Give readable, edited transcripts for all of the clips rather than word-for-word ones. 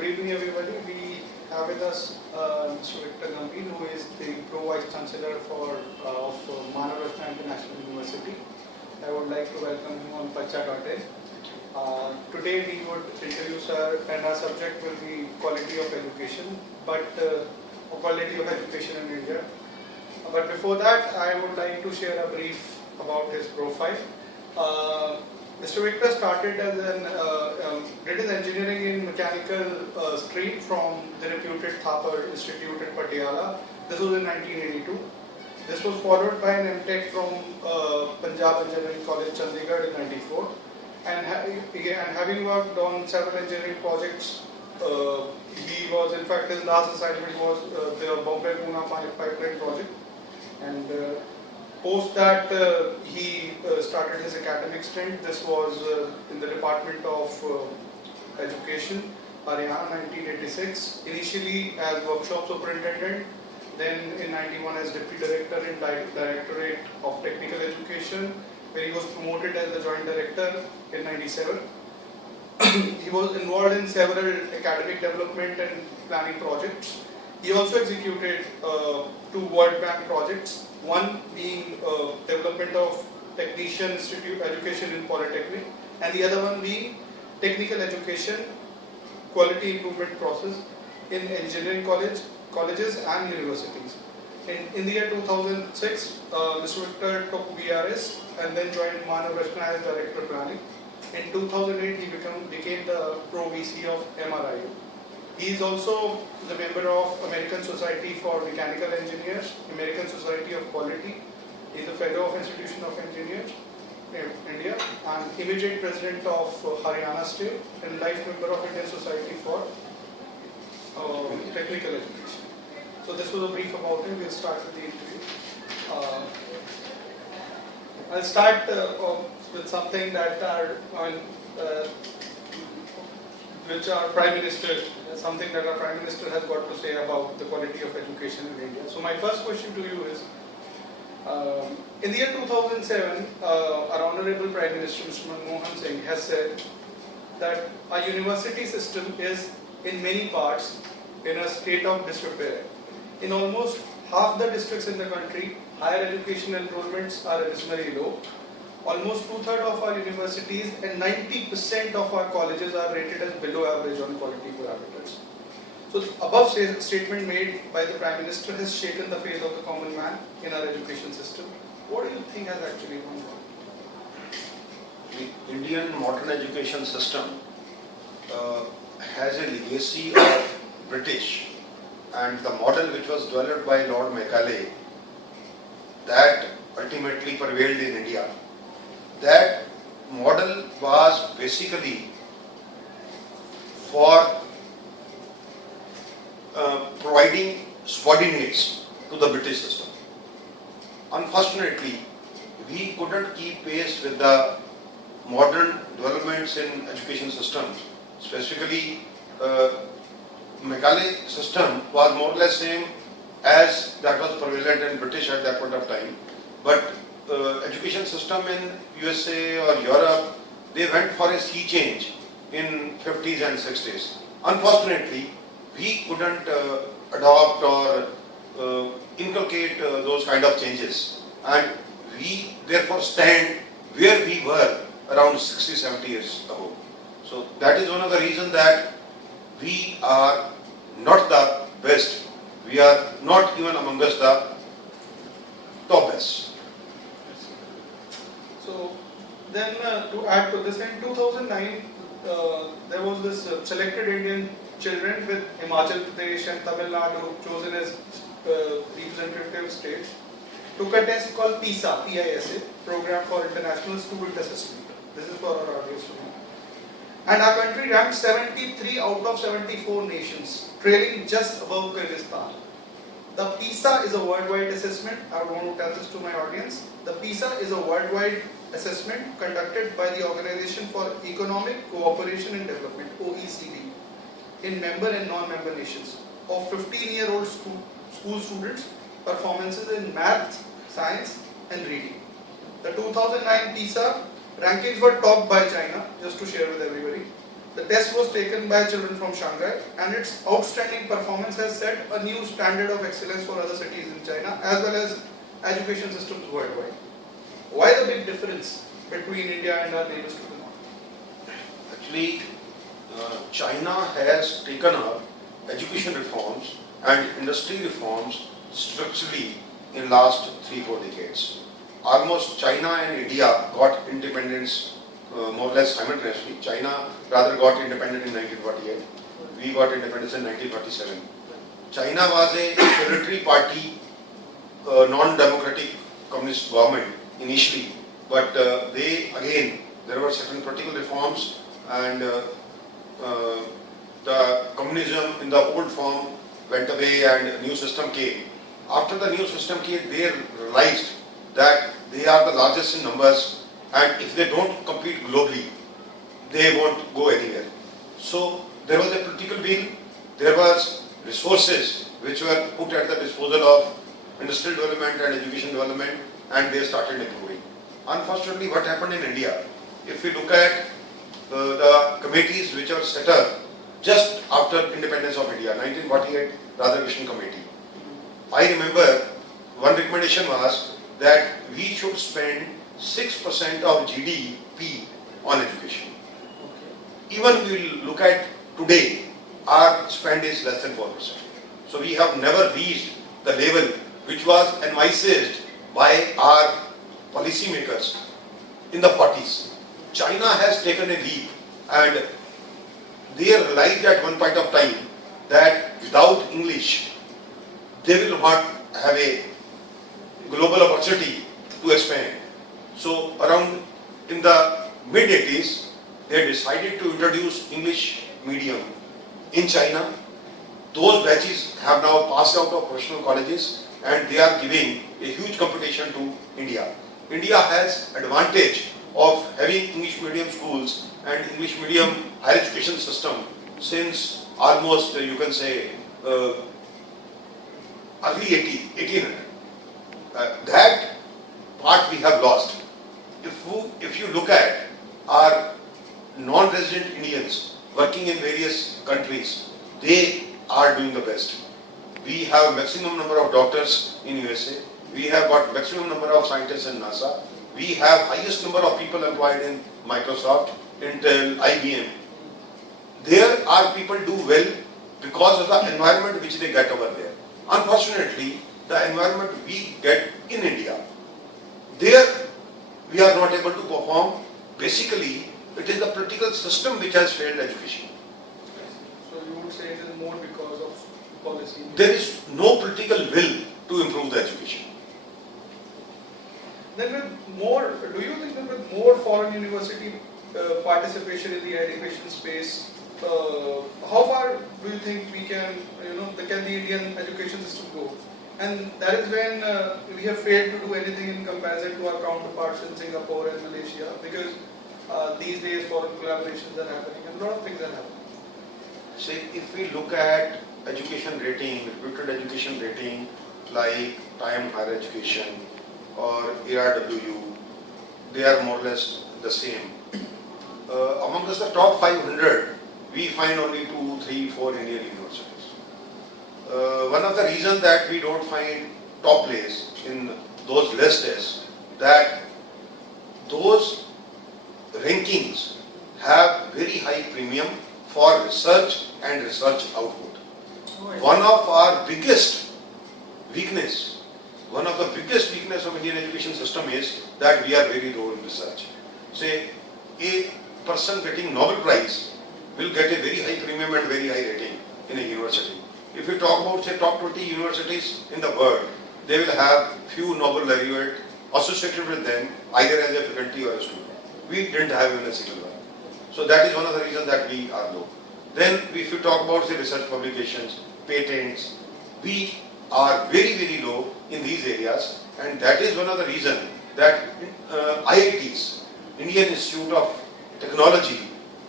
Good evening, everybody. We have with us Mr. Gambhir, who is the Pro Vice Chancellor of Manav International University. I would like to welcome him on FUCCHA.in. Today we would introduce and our subject will be quality of education, quality of education in India. But before that, I would like to share a brief about his profile. Mr. Victor started as did his engineering in mechanical stream from the reputed Thapar Institute in Patiala. This was in 1982. This was followed by an MTech from Punjab Engineering College, Chandigarh in 94. And having worked on several engineering projects, he was, in fact, his last assignment was the Bombay-Pune pipeline project. And post that, he started his academic stint. This was in the Department of Education, Haryana, 1986. Initially as workshop superintendent, then in 91 as deputy director in Directorate of Technical Education, where he was promoted as the joint director in 97. He was involved in several academic development and planning projects. He also executed two World Bank projects, one being development of technician institute education in Polytechnic, and the other one being technical education quality improvement process in engineering colleges and universities. In the year 2006, Mr. Victor took VRS and then joined Manav as Director Planning. In 2008, he became the Pro VC of MRIU. He is also the member of American Society for Mechanical Engineers, American Society of Quality. He is a fellow of Institution of Engineers, India, and immediate president of Haryana State, and life member of Indian Society for Technical Education. So this was a brief about him. We'll start with the interview. I'll start with something that our Prime Minister, something that our Prime Minister has got to say about the quality of education in India. So my first question to you is, in the year 2007, our Honorable Prime Minister, Mr. Manmohan Singh, has said that our university system is in many parts in a state of disrepair. In almost half the districts in the country, higher education enrollments are abysmally low. Almost 2/3 of our universities and 90% of our colleges are rated as below average on quality parameters. So the above statement made by the Prime Minister has shaken the faith of the common man in our education system. What do you think has actually gone wrong? The Indian modern education system has a legacy of British, and the model which was developed by Lord Macaulay, that ultimately prevailed in India. That model was basically for providing subordinates to the British system. Unfortunately, we couldn't keep pace with the modern developments in education systems. Specifically, Macaulay system was more or less same as that was prevalent in British at that point of time. But education system in USA or Europe, they went for a sea change in 50s and 60s. Unfortunately, we couldn't adopt or inculcate those kind of changes, and we therefore stand where we were around 60-70 years ago. So that is one of the reasons that we are not the best. We are not even among us the top best. So then to add to this, in 2009 there was this selected Indian children with Himachal Pradesh and Tamil Nadu chosen as representative states, took a test called PISA, PISA, Program for International Student Assessment. This is for our audience to know. And our country ranked 73 out of 74 nations, trailing just above Kyrgyzstan. The PISA is a worldwide assessment. I want to tell this to my audience. The PISA is a worldwide assessment conducted by the Organization for Economic Cooperation and Development, OECD, in member and non-member nations of 15-year-old school students' performances in math, science and reading. The 2009 PISA rankings were topped by China, just to share with everybody. The test was taken by children from Shanghai, and its outstanding performance has set a new standard of excellence for other cities in China as well as education systems worldwide. Why the big difference between India and our neighbors to the north? Actually, China has taken up education reforms and industry reforms structurally in last 3-4 decades. Almost China and India got independence more or less simultaneously. China rather got independent in 1948. We got independence in 1947. China was a solitary party, non-democratic communist government initially, but there were certain political reforms, and the communism in the old form went away and a new system came. After the new system came, they realized that they are the largest in numbers, and if they don't compete globally, they won't go anywhere. So there was a political will, there was resources which were put at the disposal of industrial development and education development, and they started improving. Unfortunately, what happened in India, if we look at the committees which are set up just after independence of India, 1948 Radhakrishnan Committee, I remember one recommendation was that we should spend 6% of GDP on education. Even we will look at today, our spend is less than 4%. So we have never reached the level which was envisaged by our policymakers in the 40s. China has taken a leap, and they realized at one point of time that without English, they will not have a global opportunity to expand. So around in the mid-80s, they decided to introduce English medium in China. Those batches have now passed out of professional colleges, and they are giving a huge competition to India. India has advantage of having English medium schools and English medium higher education system since almost you can say early 1800. That part we have lost. If you look at our non-resident Indians working in various countries, they are doing the best. We have maximum number of doctors in USA. We have got maximum number of scientists in NASA. We have highest number of people employed in Microsoft, Intel, IBM. There our people do well because of the environment which they get over there. Unfortunately, the environment we get in India, there we are not able to perform. Basically, it is the political system which has failed education. So you would say it is more because of policy? There is no political will to improve the education. Then do you think that with more foreign university participation in the education space, how far do you think we can, can the Indian education system go? And that is when we have failed to do anything in comparison to our counterparts in Singapore and Malaysia, because these days foreign collaborations are happening and a lot of things are happening. See, if we look at education rating, reputed education rating like Time Higher Education or ARWU, they are more or less the same. Amongst the top 500, we find only 2, 3, 4 Indian universities. One of the reasons that we don't find top place in those lists is that those rankings have very high premium for research and research output. One of our biggest weakness, of Indian education system is that we are very low in research. Say, a person getting Nobel Prize will get a very high premium and very high rating in a university. If we talk about, say, top 20 universities in the world, they will have few Nobel laureate associated with them, either as a faculty or a student. We didn't have even a single one. So that is one of the reasons that we are low. Then if you talk about, say, research publications, patents, we are very, very low in these areas, and that is one of the reasons that IITs, Indian Institute of Technology,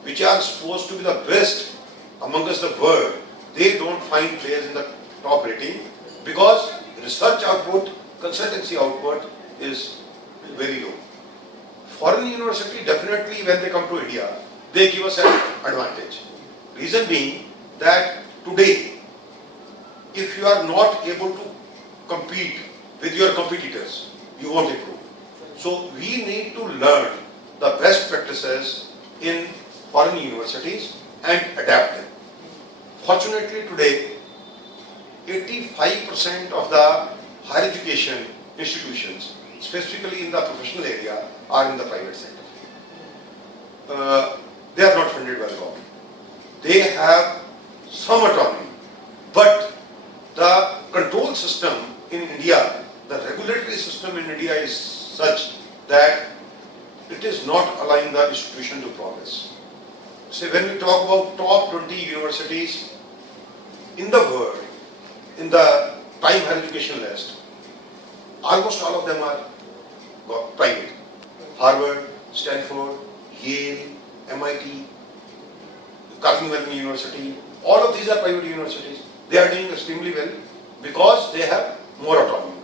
which are supposed to be the best amongst the world, they don't find place in the top rating because research output, consultancy output is very low. Foreign university, definitely when they come to India, they give us an advantage. Reason being that today, if you are not able to compete with your competitors, you won't improve. So we need to learn the best practices in foreign universities and adapt them. Fortunately today, 85% of the higher education institutions, specifically in the professional area, are in the private sector. They are not funded by the government. They have some autonomy, but the control system in India, the regulatory system in India is such that it is not allowing the institution to progress. So when we talk about top 20 universities in the world, in the prime higher education list, almost all of them are private. Harvard, Stanford, Yale, MIT, Carnegie University, all of these are private universities. They are doing extremely well because they have more autonomy.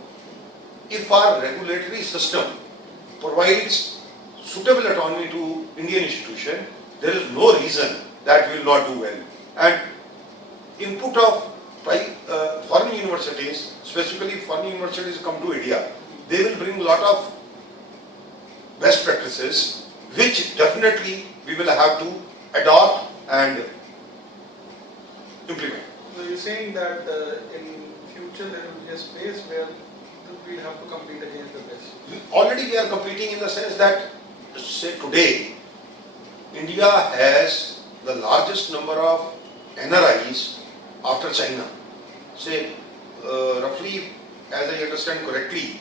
If our regulatory system provides suitable autonomy to Indian institution, there is no reason that we will not do well. And input of foreign universities, specifically foreign universities come to India, they will bring a lot of best practices which definitely we will have to adopt and implement. So you're saying that in future there will be a space where we'll have to compete against the best. Already we are competing in the sense that, say today, India has the largest number of NRIs after China. Say roughly, as I understand correctly,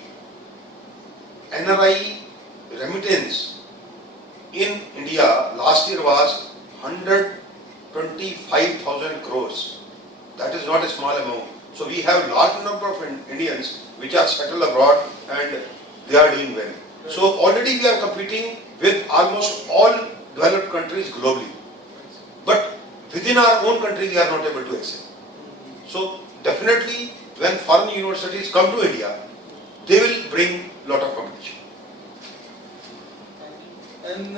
NRI remittance in India last year was 125,000 crores. That is not a small amount. So we have large number of Indians which are settled abroad and they are doing well. So already we are competing with almost all developed countries globally. But within our own country we are not able to excel. So definitely when foreign universities come to India, they will bring lot of competition. And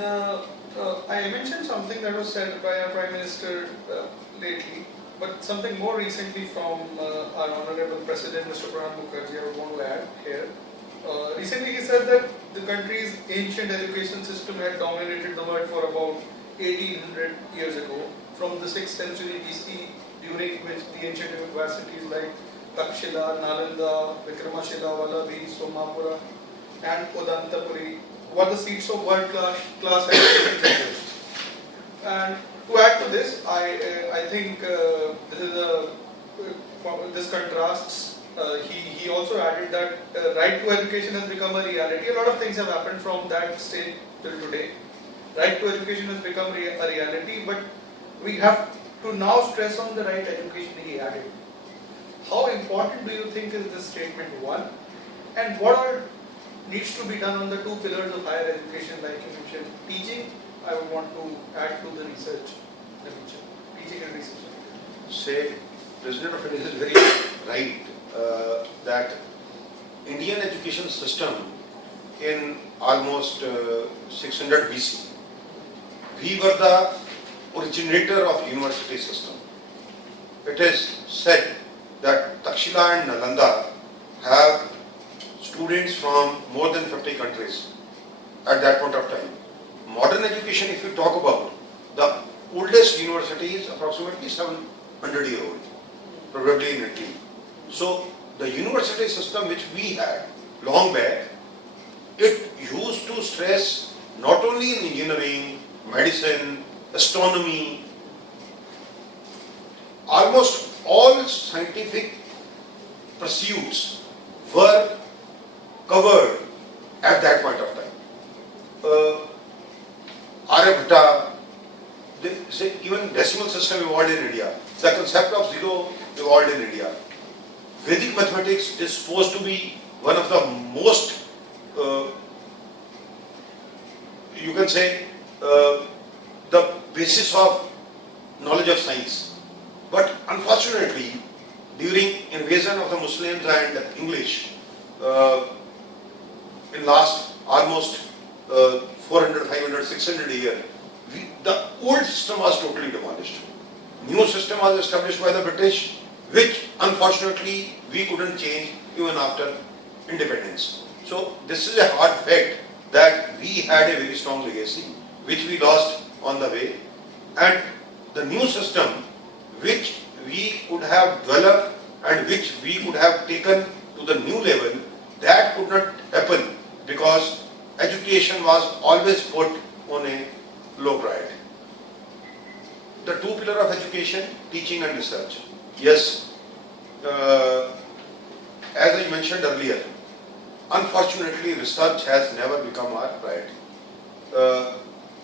I mentioned something that was said by our Prime Minister lately, but something more recently from our Honorable President, Mr. Pranab Mukherjee, I would want to add here. Recently he said that the country's ancient education system had dominated the world for about 1800 years ago, from the 6th century BC, during which the ancient universities like Takshila, Nalanda, Vikramashila, Vallabhi, Somapura and Udantapuri were the seats of world-class education centers. And to add to this, I think this contrasts. He also added that right to education has become a reality. A lot of things have happened from that stage till today. Right to education has become a reality, but we have to now stress on the right education, he added. How important do you think is this statement, one? And what all needs to be done on the two pillars of higher education, like you mentioned? Teaching, I would want to add to the research. Teaching and research. Say, President of India is very right that Indian education system in almost 600 BC, we were the originator of university system. It is said that Takshila and Nalanda have students from more than 50 countries at that point of time. Modern education, if you talk about, the oldest university is approximately 700-year old, probably in Italy. So the university system which we had long back, it used to stress not only in engineering, medicine, astronomy, almost all scientific pursuits were covered at that point of time. Aryabhatta, even decimal system evolved in India. The concept of zero evolved in India. Vedic mathematics is supposed to be one of the most, you can say, the basis of knowledge of science. But unfortunately, during invasion of the Muslims and English, in last almost 400, 500, 600 years, the old system was totally demolished. New system was established by the British, which unfortunately we couldn't change even after independence. So this is a hard fact that we had a very strong legacy which we lost on the way, and the new system which we could have developed and which we could have taken to the new level, that could not happen because education was always put on a low priority. The two pillars of education, teaching and research. Yes, as I mentioned earlier, unfortunately research has never become our priority.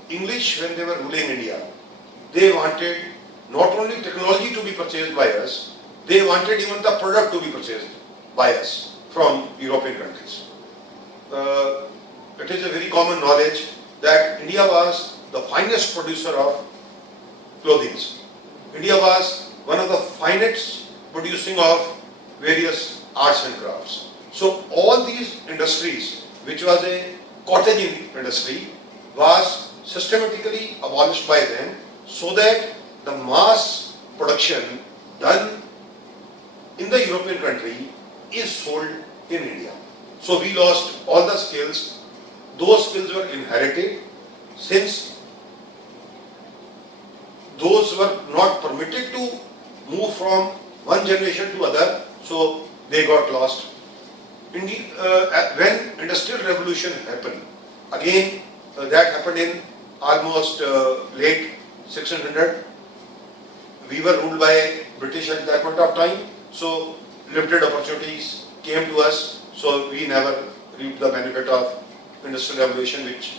English, when they were ruling India, they wanted not only technology to be purchased by us, they wanted even the product to be purchased by us from European countries. It is a very common knowledge that India was the finest producer of clothing. India was one of the finest producing of various arts and crafts. So all these industries, which was a cottage industry, was systematically abolished by them so that the mass production done in the European country is sold in India. So we lost all the skills. Those skills were inherited since those were not permitted to move from one generation to other, so they got lost. Indeed, when Industrial Revolution happened, again that happened in almost late 1600. We were ruled by British at that point of time, so limited opportunities came to us, so we never reaped the benefit of Industrial Revolution, which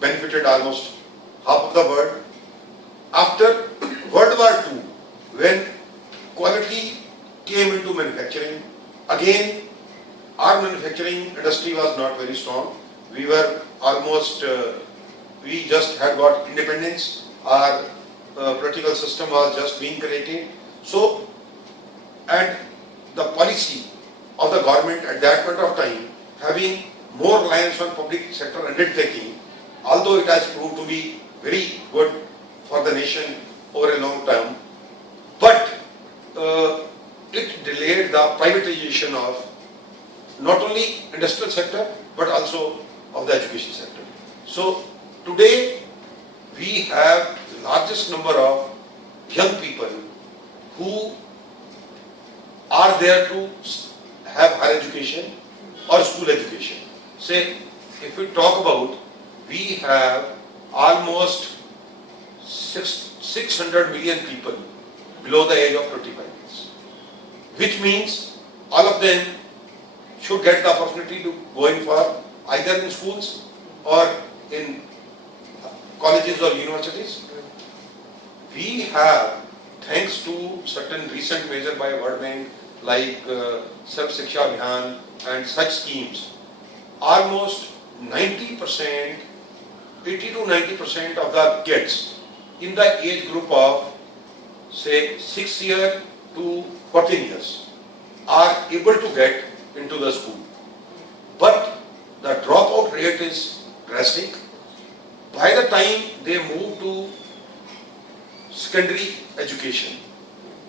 benefited almost half of the world. After World War II, when quality came into manufacturing, again our manufacturing industry was not very strong. We were almost, we just had got independence, our political system was just being created. So, and the policy of the government at that point of time, having more reliance on public sector undertaking, although it has proved to be very good for the nation over a long term, but it delayed the privatization of not only industrial sector but also of the education sector. So today we have the largest number of young people who are there to have higher education or school education. Say, if we talk about, we have almost 600 million people below the age of 25 years, which means all of them should get the opportunity to go in for either in schools or in colleges or universities. We have, thanks to certain recent measures by World Bank like FUCCHA Abhiyan and such schemes, almost 90%, 80 to 90% of the kids in the age group of say 6 years to 14 years are able to get into the school. But the dropout rate is drastic. By the time they move to secondary education,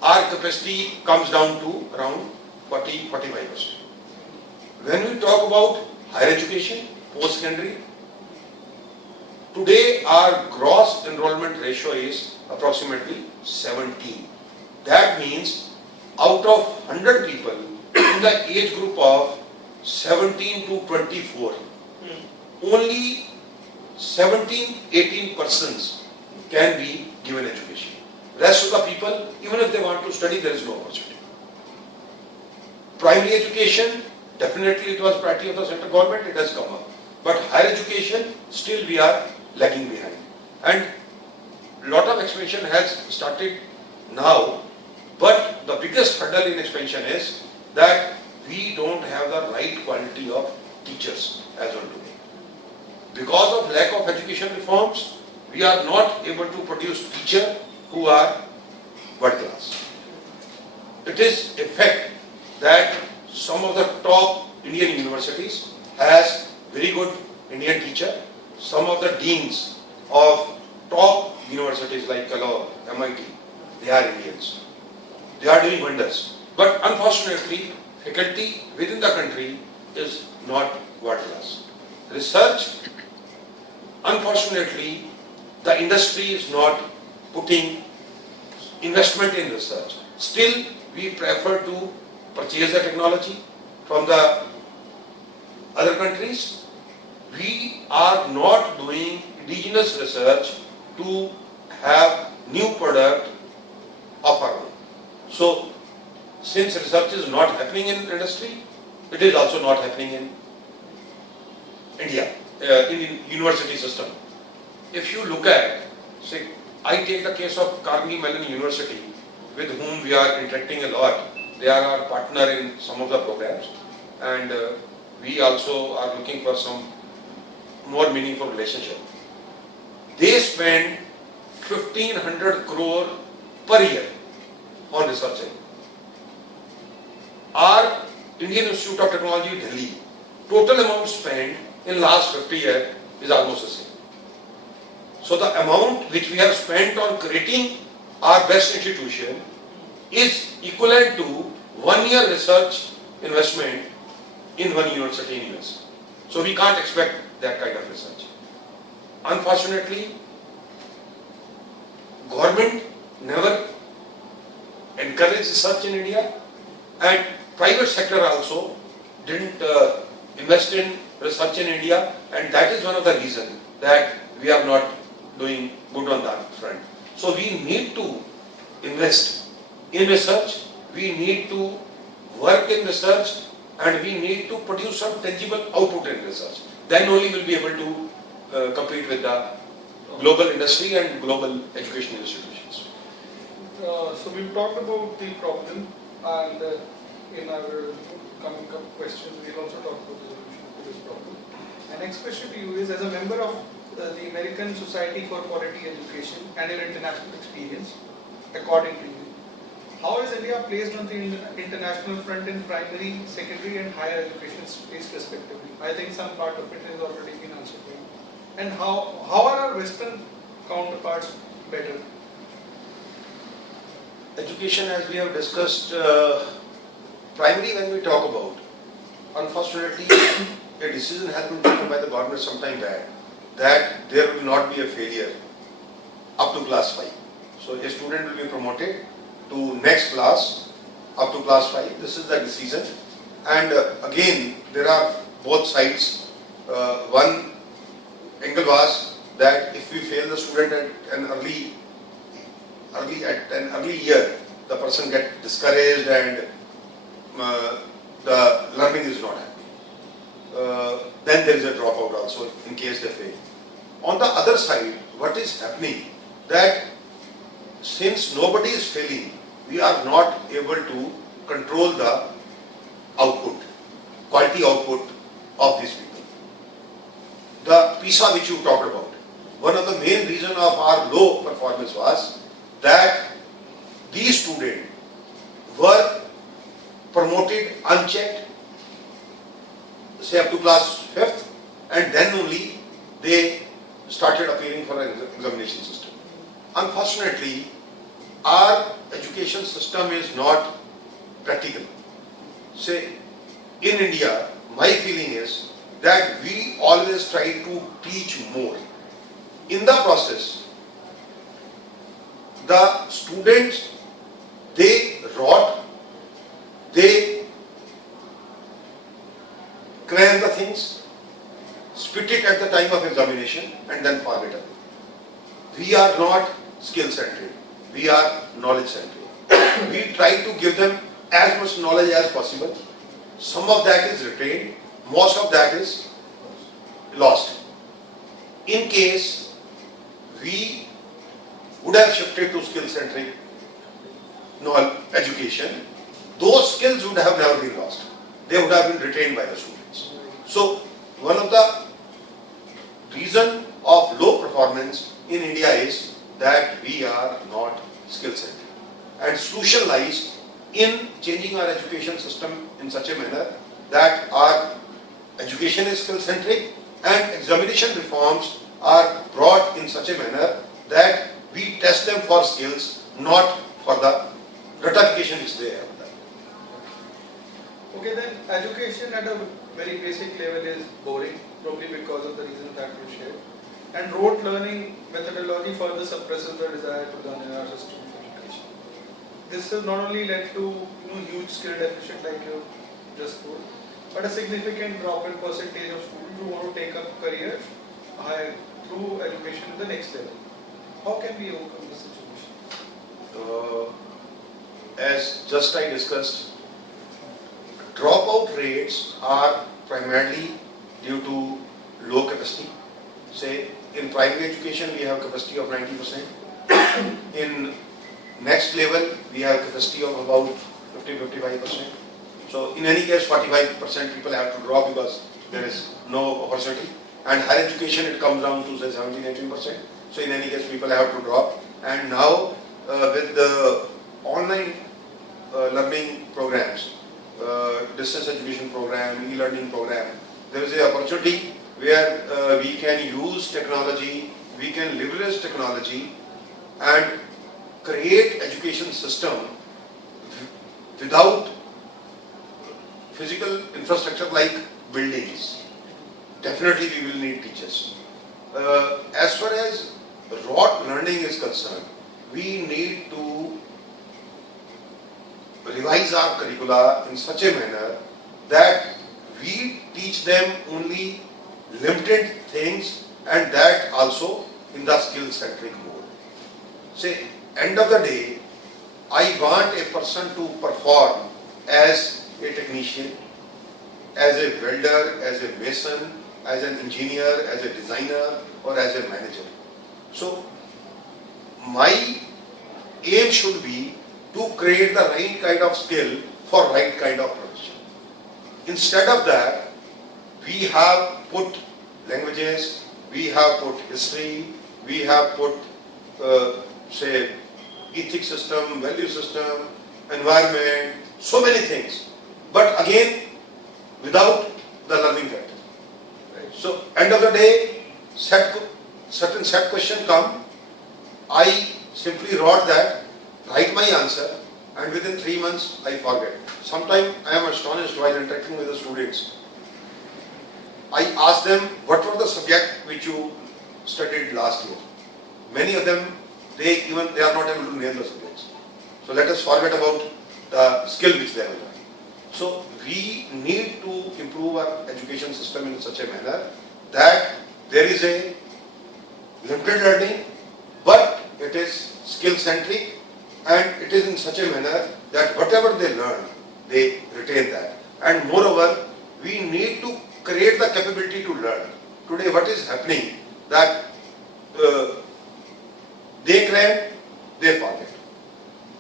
our capacity comes down to around 40-45%. When we talk about higher education, post-secondary, today our gross enrollment ratio is approximately 17. That means out of 100 people in the age group of 17 to 24, only 17-18 persons can be given education. Rest of the people, even if they want to study, there is no opportunity. Primary education, definitely it was priority of the central government, it has come up. But higher education, still we are lagging behind. And a lot of expansion has started now, but the biggest hurdle in expansion is that we don't have the right quality of teachers as on today. Because of lack of education reforms, we are not able to produce teachers who are world class. It is a fact that some of the top Indian universities has very good Indian teacher. some of the deans of top universities like Kalor, MIT, they are Indians. They are doing wonders. But unfortunately, faculty within the country is not world class. Research, unfortunately, the industry is not putting investment in research. Still, we prefer to purchase the technology from the other countries. We are not doing indigenous research to have new product of our own. So, since research is not happening in industry, it is also not happening in India, in university system. If you look at, say, I take the case of Carnegie Mellon University, with whom we are interacting a lot. They are our partner in some of the programs, and we also are looking for some more meaningful relationship. They spend 1,500 crore per year on researching. Our Indian Institute of Technology, Delhi, total amount spent in last 50 years is almost the same. So the amount which we have spent on creating our best institution is equivalent to 1 year research investment in one university in US. So we can't expect that kind of research. Unfortunately, government never encouraged research in India, and private sector also didn't invest in research in India, and that is one of the reasons that we are not doing good on that front. So we need to invest in research, we need to work in research, and we need to produce some tangible output in research. Then only we will be able to compete with the global industry and global education institutions. So we've talked about the problem, and in our coming questions we'll also talk about the solution to this problem. And next question to you is, as a member of the American Society for Quality Education and your international experience, according to you, how is India placed on the international front in primary, secondary and higher education space respectively? I think some part of it has already been answered by you. And how are our Western counterparts better? Education, as we have discussed, primary when we talk about, unfortunately, a decision has been taken by the government some time back that there will not be a failure up to class 5. So a student will be promoted to next class up to class 5. This is the decision. And again, there are both sides. One angle was that if we fail the student at an early year, the person gets discouraged and the learning is not happening. Then there is a dropout also in case they fail. On the other side, what is happening that since nobody is failing, we are not able to control the output, quality output of these people. The PISA which you talked about, one of the main reasons of our low performance was that these students were promoted unchecked, say up to class 5th, and then only they started appearing for an examination system. Unfortunately, our education system is not practical. Say, in India, my feeling is that we always try to teach more. In the process, the students, they rot, they cram the things, spit it at the time of examination, and then forget it. We are not skill-centric, we are knowledge-centric. We try to give them as much knowledge as possible. Some of that is retained, most of that is lost. In case we would have shifted to skill-centric education, those skills would have never been lost. They would have been retained by the students. So, one of the reason of low performance in India is that we are not skill-centric. And solution lies in changing our education system in such a manner that our education is skill-centric and examination reforms are brought in such a manner that we test them for skills, not for the gratification which they have. Okay, then education at a very basic level is boring, probably because of the reason that you shared. And rote learning methodology further suppresses the desire to learn in our system of education. This has not only led to huge skill deficit like you just told, but a significant drop in percentage of students who want to take up careers higher through education to the next level. How can we overcome this situation? As just I discussed, dropout rates are primarily due to low capacity. Say in primary education we have capacity of 90%. In next level we have capacity of about 50-55%. So in any case 45% people have to drop because there is no opportunity. And higher education it comes down to say 17-18%. So in any case people have to drop. And now with the online learning programs, distance education program, e-learning program, there is an opportunity where we can use technology, we can leverage technology and create education system without physical infrastructure like buildings. Definitely we will need teachers. As far as rote learning is concerned, we need to revise our curricula in such a manner that we teach them only limited things and that also in the skill-centric mode. Say, end of the day, I want a person to perform as a technician, as a welder, as a mason, as an engineer, as a designer or as a manager. So, my aim should be to create the right kind of skill for right kind of profession. Instead of that, we have put languages, we have put history, we have put say ethics system, value system, environment, so many things. But again, without the learning factor. Right? So end of the day, certain set question come, I simply wrote that, write my answer, and within 3 months I forget. Sometimes I am astonished while interacting with the students. I ask them, what were the subject which you studied last year? Many of them, they are not able to name the subjects. So let us forget about the skill which they have learned. So we need to improve our education system in such a manner that there is a limited learning, but it is skill-centric and it is in such a manner that whatever they learn, they retain that. And moreover, we need to create the capability to learn. Today what is happening that they cram, they forget,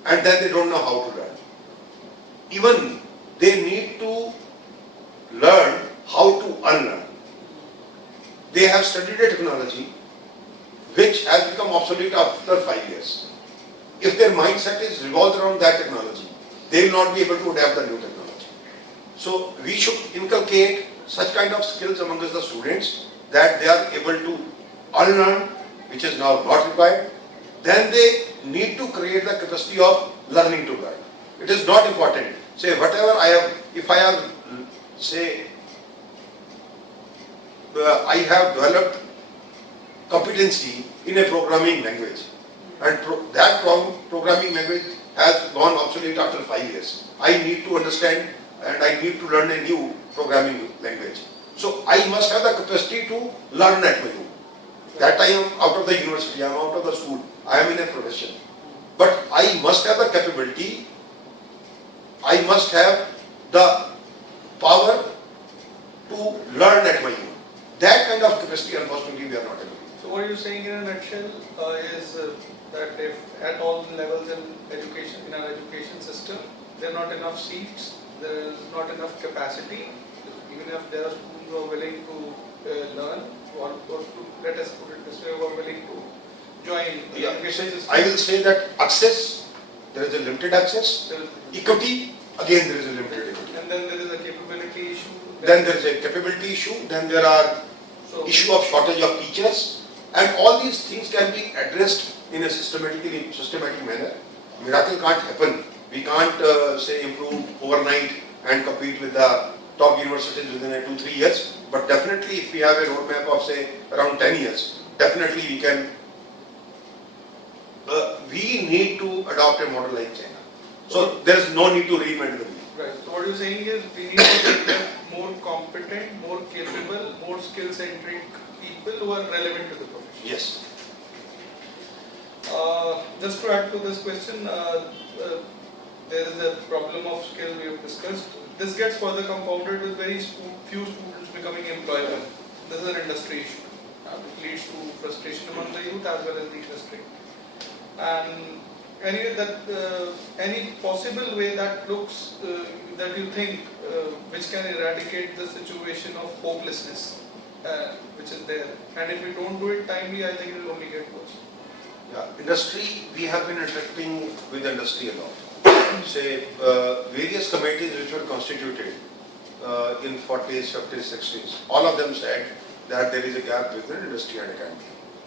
and then they don't know how to learn. Even they need to learn how to unlearn. They have studied a technology which has become obsolete after 5 years. If their mindset is revolved around that technology, they will not be able to adapt the new technology. So we should inculcate such kind of skills amongst the students that they are able to unlearn, which is now not required. Then they need to create the capacity of learning to learn. It is not important. Say whatever I have, if I have, say, I have developed competency in a programming language, and that programming language has gone obsolete after 5 years. I need to understand and I need to learn a new programming language. So I must have the capacity to learn at my own. That I am out of the university, I am out of the school, I am in a profession. But I must have the capability, I must have the power to learn at my own. That kind of capacity, unfortunately, we are not able to. So what you're saying in a nutshell is that if at all levels in education, in our education system, there are not enough seats, there is not enough capacity, even if there are students who are willing to learn, or let us put it this way, who are willing to join the education system. I will say that access, there is a limited access. Equity, again there is a limited equity. And then there is a capability issue. Then there is a capability issue. Then there are issue of shortage of teachers. And all these things can be addressed in a systematic manner. Miracle can't happen. We can't say improve overnight and compete with the top universities within 2-3 years. But definitely if we have a roadmap of say around 10 years, definitely we can, we need to adopt a model like China. So there is no need to reinvent the wheel. Right. So what you're saying is we need to make them more competent, more capable, more skill-centric people who are relevant to the profession. Yes. Just to add to this question, there is a problem of skill we have discussed. This gets further compounded with very few students becoming employable. This is an industry issue. It leads to frustration among the youth as well as the industry. And anyway, any possible way that looks that you think which can eradicate the situation of hopelessness which is there, and if we don't do it timely, I think it will only get worse. Yeah, industry, we have been interacting with the industry a lot. Say, various committees which were constituted in 40s, 50s, 60s, all of them said that there is a gap between industry and academia.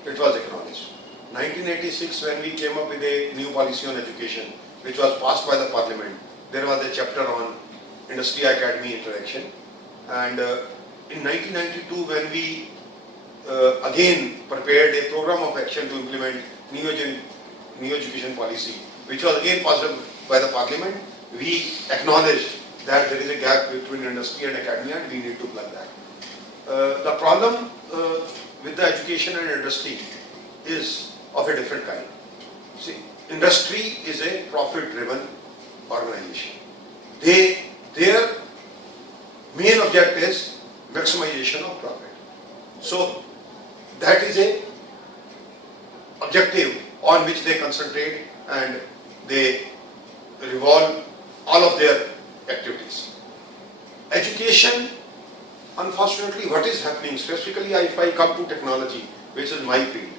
It was acknowledged. 1986, when we came up with a new policy on education, which was passed by the parliament, there was a chapter on industry-academy interaction. And in 1992, when we again prepared a program of action to implement new education policy, which was again passed by the parliament, we acknowledged that there is a gap between industry and academia and we need to plug that. The problem with the education and industry is of a different kind. See, industry is a profit-driven organization. Their main object is maximization of profit. So that is a objective on which they concentrate and they revolve all of their activities. Education, unfortunately, what is happening, specifically if I come to technology, which is my field,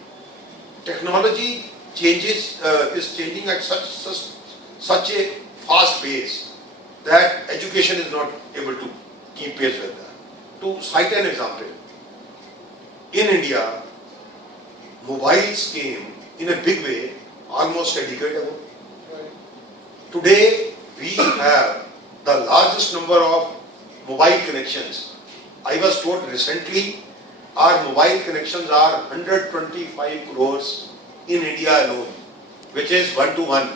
technology is changing at such a fast pace that education is not able to keep pace with that. To cite an example, in India, mobiles came in a big way almost a decade ago. Right. Today, we have the largest number of mobile connections. I was told recently, our mobile connections are 125 crores in India alone, which is 1-to-1,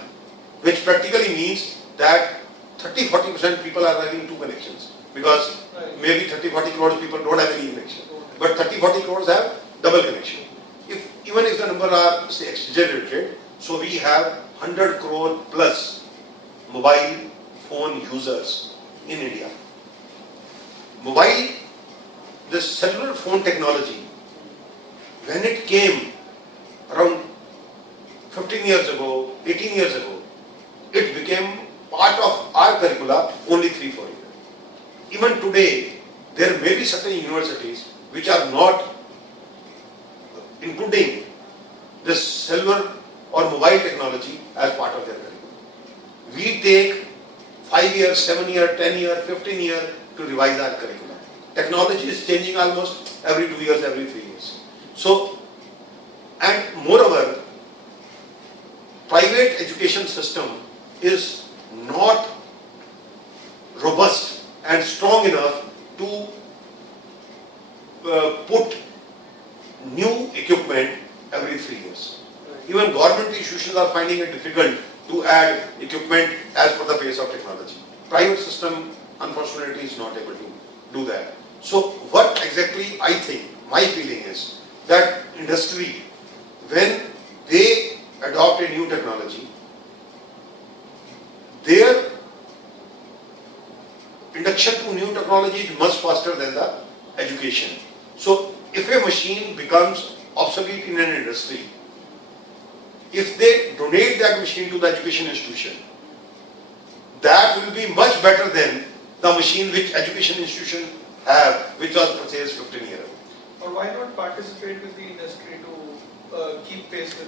which practically means that 30-40% people are having two connections, because maybe 30-40 crores people don't have any connection, but 30-40 crores have double connection. Even if the number are say exaggerated, so we have 100 crore plus mobile phone users in India. Mobile, the cellular phone technology, when it came around 15 years ago, 18 years ago, it became part of our curricula only 3-4 years. Even today, there may be certain universities which are not including this cellular or mobile technology as part of their curriculum. We take 5 years, 7 years, 10 years, 15 years to revise our curriculum. Technology is changing almost every 2 years, every 3 years. So, and moreover, private education system is not robust and strong enough to put new equipment every 3 years. Even government institutions are finding it difficult to add equipment as per the pace of technology. Private system, unfortunately, is not able to do that. So what exactly I think, my feeling is that industry, when they adopt a new technology, their induction to new technology is much faster than the education. So if a machine becomes obsolete in an industry, if they donate that machine to the education institution, that will be much better than the machine which education institution have, which was purchased 15 years ago. Or why not participate with the industry to keep pace with?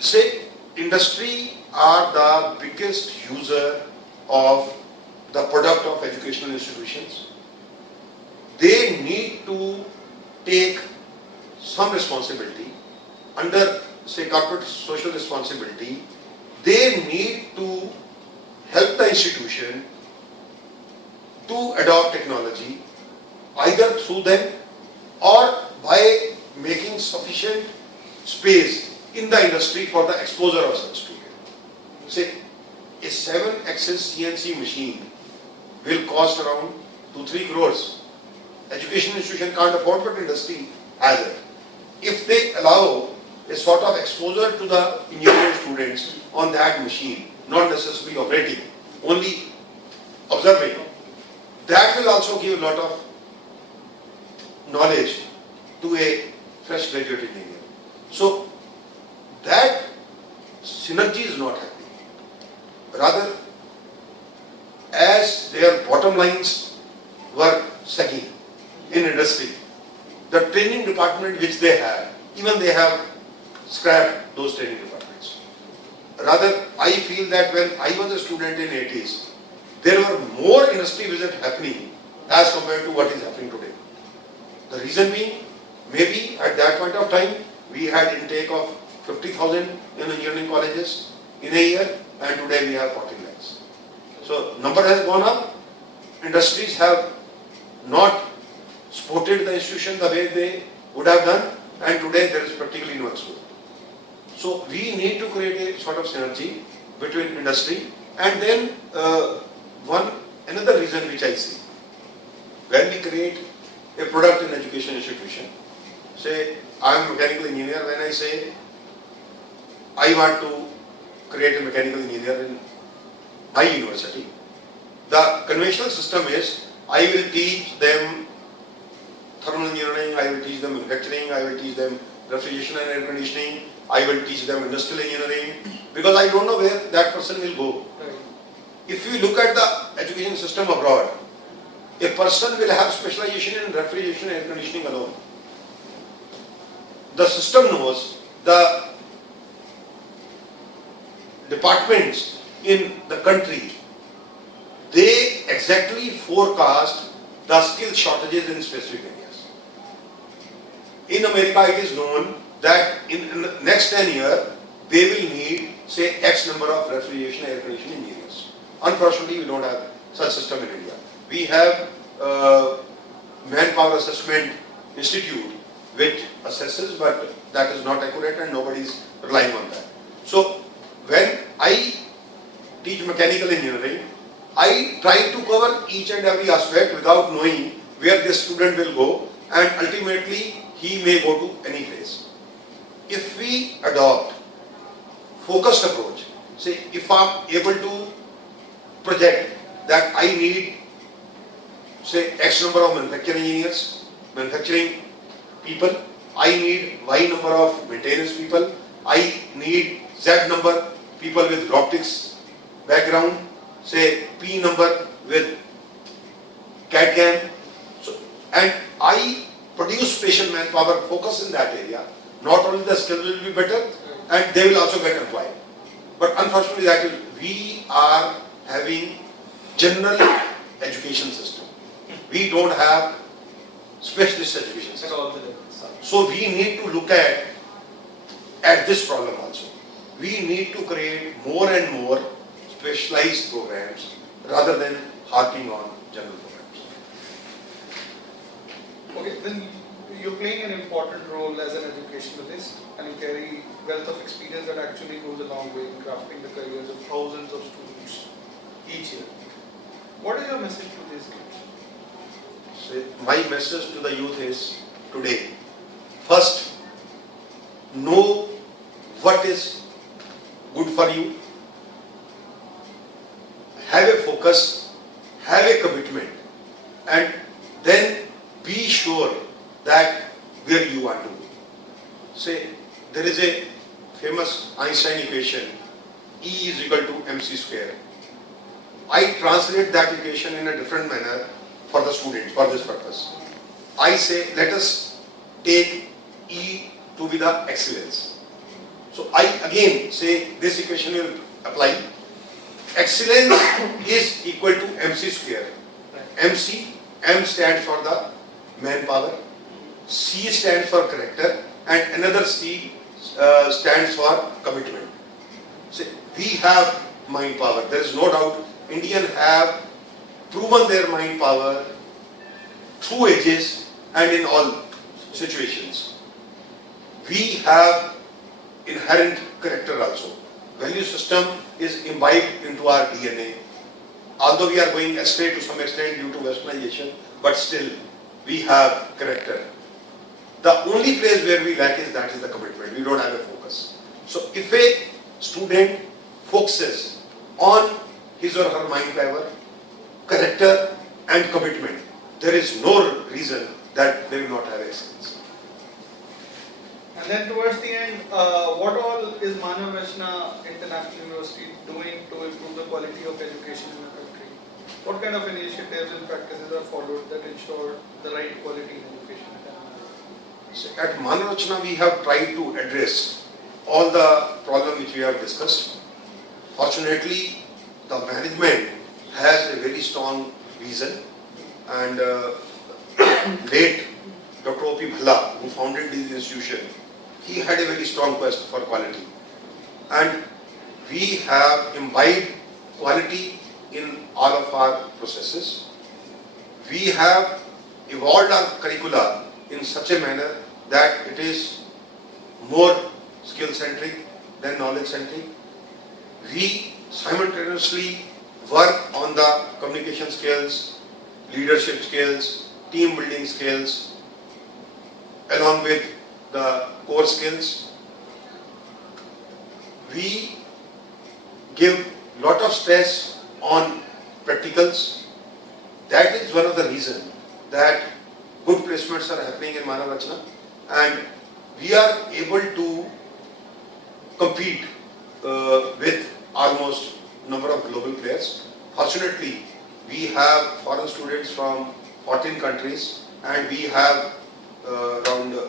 Say, industry are the biggest user of the product of educational institutions. They need to take some responsibility, under say corporate social responsibility, they need to help the institution to adopt technology either through them or by making sufficient space in the industry for the exposure of such students. Say a 7-axis CNC machine will cost around 2-3 crores. Education institution can't afford, but industry has it. If they allow a sort of exposure to the engineering students on that machine, not necessarily operating, only observing, that will also give a lot of knowledge to a fresh graduate engineer. So that synergy is not happening. Rather, as their bottom lines were sagging in industry, the training department which they have, even they have scrapped those training departments. Rather, I feel that when I was a student in 80s, there were more industry visits happening as compared to what is happening today. The reason being, maybe at that point of time, we had intake of 50,000 in engineering colleges in a year, and today we have 14 lakhs. So number has gone up. Industries have not supported the institution the way they would have done, and today there is practically no exposure. So we need to create a sort of synergy between industry, and then another reason which I see, when we create a product in education institution, say I am a mechanical engineer, when I say I want to create a mechanical engineer in my university, the conventional system is I will teach them thermal engineering, I will teach them manufacturing, I will teach them refrigeration and air conditioning, I will teach them industrial engineering, because I don't know where that person will go. Right. If you look at the education system abroad, a person will have specialization in refrigeration and air conditioning alone. The system knows the departments in the country, they exactly forecast the skill shortages in specific areas. In America, it is known that in the next 10 years, they will need, say, X number of refrigeration and air conditioning engineers. Unfortunately, we don't have such system in India. We have manpower assessment institute which assesses, but that is not accurate and nobody is relying on that. So when I teach mechanical engineering, I try to cover each and every aspect without knowing where the student will go, and ultimately he may go to any place. If we adopt focused approach, say if I am able to project that I need, say, X number of manufacturing engineers, manufacturing people, I need Y number of maintenance people, I need Z number people with robotics background, say P number with CAD/CAM, so, and I produce special manpower, focus in that area. Not only the skills will be better, and they will also get employed. But unfortunately, that is, we are having general education system. We don't have specialist education system. At all the levels. So we need to look at this problem also. We need to create more and more specialized programs rather than harping on general programs. Okay, then you're playing an important role as an educationalist, and you carry wealth of experience that actually goes a long way in crafting the careers of thousands of students each year. What is your message to these kids? So my message to the youth is today, first, know what is good for you, have a focus, have a commitment, and then be sure that where you want to go. Say, there is a famous Einstein equation, E is equal to mc square. I translate that equation in a different manner for the students for this purpose. I say, let us take E to be the excellence. So I again say this equation will apply. Excellence is equal to mc square. M stands for the manpower, C stands for character and another C stands for commitment. So we have mind power. There is no doubt Indians have proven their mind power through ages and in all situations. We have inherent character also. Value system is imbibed into our DNA. Although we are going astray to some extent due to westernization, but still we have character. The only place where we lack is the commitment. We don't have a focus. So if a student focuses on his or her mind power, character and commitment, there is no reason that they will not have excellence. And then towards the end, what all is Manav Rachna International University doing to improve the quality of education in the country? What kind of initiatives and practices are followed that ensure the right quality in education? So at Manav Rachna we have tried to address all the problems which we have discussed. Fortunately, the management has a very strong vision, and late Dr. O.P. Bhalla, who founded this institution, he had a very strong quest for quality, and we have imbibed quality in all of our processes. We have evolved our curricula in such a manner that it is more skill-centric than knowledge-centric. We simultaneously work on the communication skills, leadership skills, team building skills, along with the core skills. We give lot of stress on practicals. That is one of the reasons that good placements are happening in Manav Rachna, and we are able to compete with almost number of global players. Fortunately, we have foreign students from 14 countries, and we have around a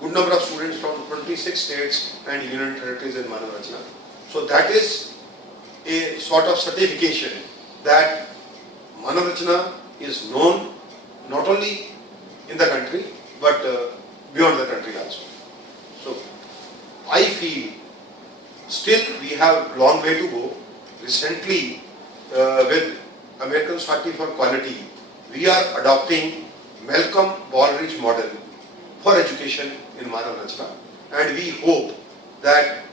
good number of students from 26 states and union territories in Manav Rachna. So that is a sort of certification that Manav Rachna is known not only in the country but beyond the country also. So I feel still we have long way to go. Recently with American Society for Quality, we are adopting Malcolm Baldrige model for education in Manav Rachna, and we hope that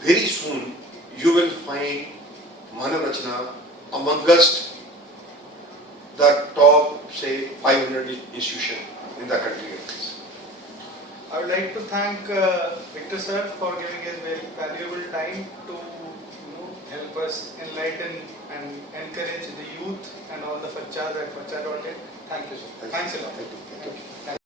very soon you will find Manav Rachna amongst the top, say, 500 institutions in the country. I would like to thank Victor sir for giving his very valuable time to help us enlighten and encourage the youth and all the FUCCHAs at FUCCHA.in. Thank you, sir. Thanks a lot. Thank you.